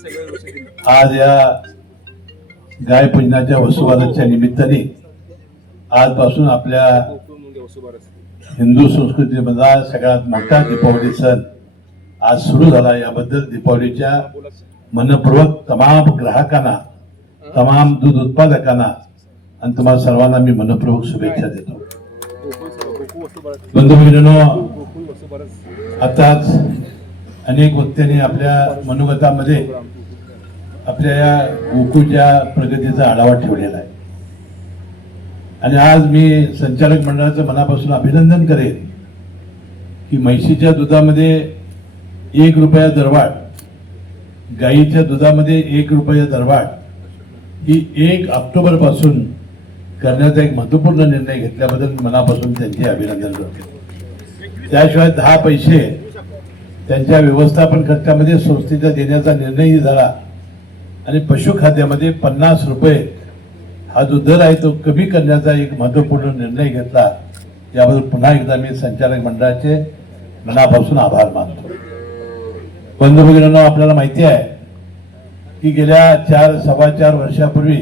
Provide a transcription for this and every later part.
आज या गाय पूजनाच्या वसुबारसच्या निमित्ताने आजपासून आपल्या हिंदू संस्कृतीमधला सगळ्यात मोठा दीपावली सण आज सुरू झाला. याबद्दल दीपावलीच्या मनपूर्वक तमाम ग्राहकांना तमाम दूध उत्पादकांना आणि तुम्हाला सर्वांना मी मनपूर्वक शुभेच्छा देतो. बंधू भगिनींनो आताच अनेक वक्त्यांनी आपल्या मनोगतामध्ये आपल्या या गोकुळच्या प्रगतीचा आढावा ठेवलेला आहे. आणि आज मी संचालक मंडळाचं मनापासून अभिनंदन करेन की म्हैशीच्या दुधामध्ये एक रुपया दरवाढ गाईच्या दुधामध्ये एक रुपया दरवाढ ही एक ऑक्टोबरपासून करण्याचा एक महत्त्वपूर्ण निर्णय घेतल्याबद्दल मनापासून त्यांचे अभिनंदन करतो. त्याशिवाय दहा पैसे त्यांच्या व्यवस्थापन खर्चामध्ये संस्थेचा देण्याचा निर्णयही झाला. आणि पशुखाद्यामध्ये पन्नास रुपये हा जो दर आहे तो कमी करण्याचा एक महत्त्वपूर्ण निर्णय घेतला. याबद्दल पुन्हा एकदा मी संचालक मंडळाचे मनापासून आभार मानतो. बंधू भगिनींनो आपल्याला माहिती आहे की गेल्या चार सव्वा चार वर्षापूर्वी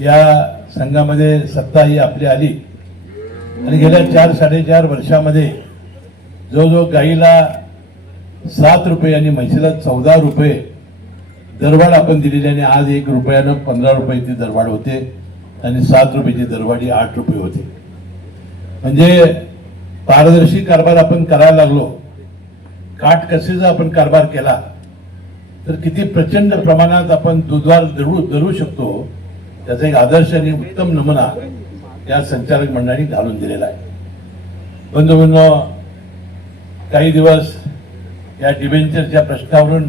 या संघामध्ये सत्ता ही आपली आली. आणि गेल्या चार साडेचार वर्षामध्ये जवळजवळ गाईला सात रुपये आणि म्हशीला चौदा रुपये दरवाढ आपण दिलेली आणि आज एक रुपयानं पंधरा रुपयाची दरवाढ होते आणि सात रुपयाची दरवाढी आठ रुपये होते. म्हणजे पारदर्शी कारभार आपण करायला लागलो. काटकसेचा आपण कारभार केला तर किती प्रचंड प्रमाणात आपण दुधवार धरू धरू शकतो त्याचा एक आदर्श आणि उत्तम नमुना या संचालक मंडळाने घालून दिलेला आहे. बंधूंनो काही दिवस या डिबेंचरच्या प्रश्नावरून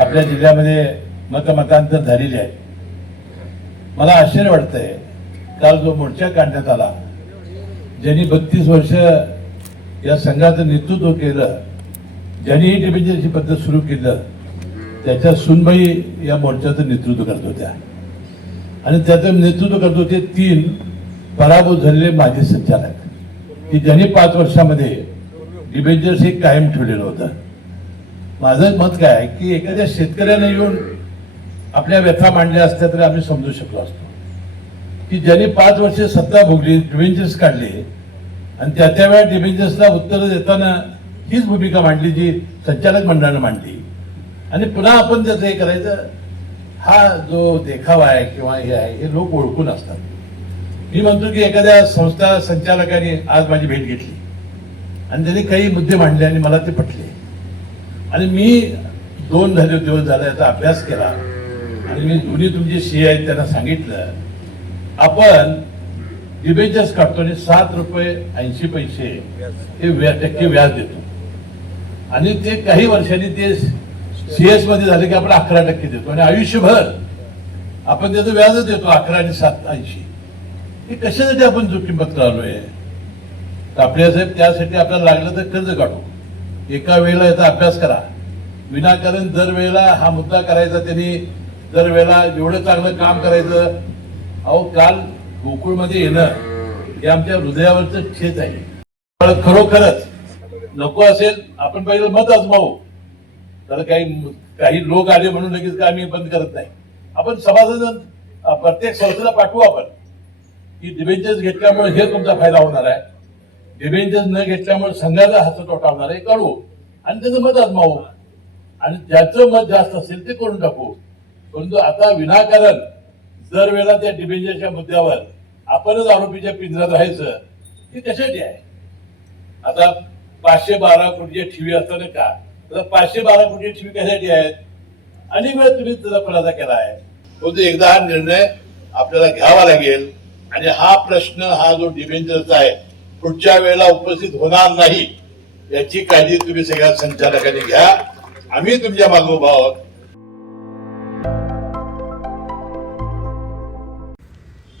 आपल्या जिल्ह्यामध्ये मतमतांतर झालेले आहे. मला आश्चर्य वाटतंय काल जो मोर्चा काढण्यात आला ज्यांनी बत्तीस वर्ष या संघाचं नेतृत्व केलं ज्यांनी ही डिबेंचरची पद्धत सुरू केलं त्याच्या सुनबाई या मोर्चाचं नेतृत्व करत होत्या. आणि त्याचं नेतृत्व करत होते तीन पराभूत झालेले माजी संचालक की ज्यांनी पाच वर्षामध्ये डिबेंचर्स हे कायम ठेवलेलं होतं. माझं मत काय की एखाद्या शेतकऱ्याने येऊन आपल्या व्यथा मांडल्या असत्या तरी आम्ही समजू शकलो असतो. की ज्यांनी पाच वर्षे सत्ता भोगली डिबेंचर्स काढले आणि त्या त्या वेळा डिबेंचर्सला उत्तरं देताना हीच भूमिका मांडली जी संचालक मंडळानं मांडली. आणि पुन्हा आपण त्याचं हे करायचं हा जो देखावा आहे किंवा हे आहे हे लोक ओळखून असतात. मी म्हणतो की एखाद्या संस्था संचालकाने आज माझी भेट घेतली. आणि त्यांनी काही मुद्दे मांडले आणि मला ते पटले. आणि मी दोन झाले दिवस झाला याचा अभ्यास केला. आणि मी दोन्ही तुमचे सी आहेत त्यांना सांगितलं. आपण डिबेंचर्स काढतो आणि सात रुपये ऐंशी पैसे हे व्या- टक्के व्याज देतो. आणि ते काही वर्षांनी ते सीएसमध्ये झाले की आपण अकरा टक्के देतो. आणि आयुष्यभर आपण त्याचं व्याजच देतो अकरा आणि सात ऐंशी. हे कशासाठी आपण जोखीम पत्करालोय? तर आपल्या साहेब त्यासाठी आपल्याला लागलं तर कर्ज काढू. एका वेळेला याचा अभ्यास करा. विनाकारण दरवेळेला हा मुद्दा करायचा त्यांनी दरवेळेला एवढं चांगलं काम करायचं. अहो काल गोकुळमध्ये येणं हे आमच्या हृदयावरचं छेद आहे. पण खरोखरच नको असेल आपण पहिलं मत आजमावू. तर काही काही लोक आले म्हणून लगेच काय आम्ही बंद करत नाही. आपण सभासद प्रत्येक संस्थेला पाठवू आपण. की डिबेंचर्स घेतल्यामुळे हे तुमचा फायदा होणार आहे. डिबेंचर्स न घेतल्यामुळे संघाचा हात तोटा होणार आहे कळू आणि त्याचं मत आजमावू आणि ज्याचं मत जास्त असेल ते करून टाकू. परंतु आता विनाकारण दरवेळेला त्या डिबेंचरच्या मुद्द्यावर आपणच आरोपीच्या पिंजऱ्यात राहायचं ते कशासाठी आहे? आता पाचशे बारा कोटीच्या ठेवी असताना का? आता पाचशे बारा कोटी ठेवी कशासाठी आहेत? अनेक वेळा तुम्ही त्याचा खुलासा केला आहे. परंतु एकदा हा निर्णय आपल्याला घ्यावा लागेल. आणि हा प्रश्न हा जो डिबेंचरचा आहे पुढच्या वेळेला उपस्थित होणार नाही याची काळजी तुम्ही सगळ्या संचालकांनी घ्या. आम्ही तुमच्या मागे उभा आहोत.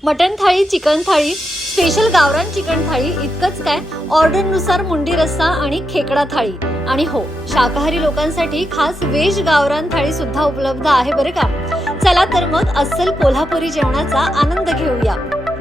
मटन थाळी चिकन थाळी स्पेशल गावरान चिकन थाळी इतकंच काय? ऑर्डरनुसार मुंडी रस्सा आणि खेकडा थाळी. आणि हो शाकाहारी लोकांसाठी खास वेज गावरान थाळी सुद्धा उपलब्ध आहे बरं का? चला तर मग अस्सल कोल्हापुरी जेवणाचा आनंद घेऊया.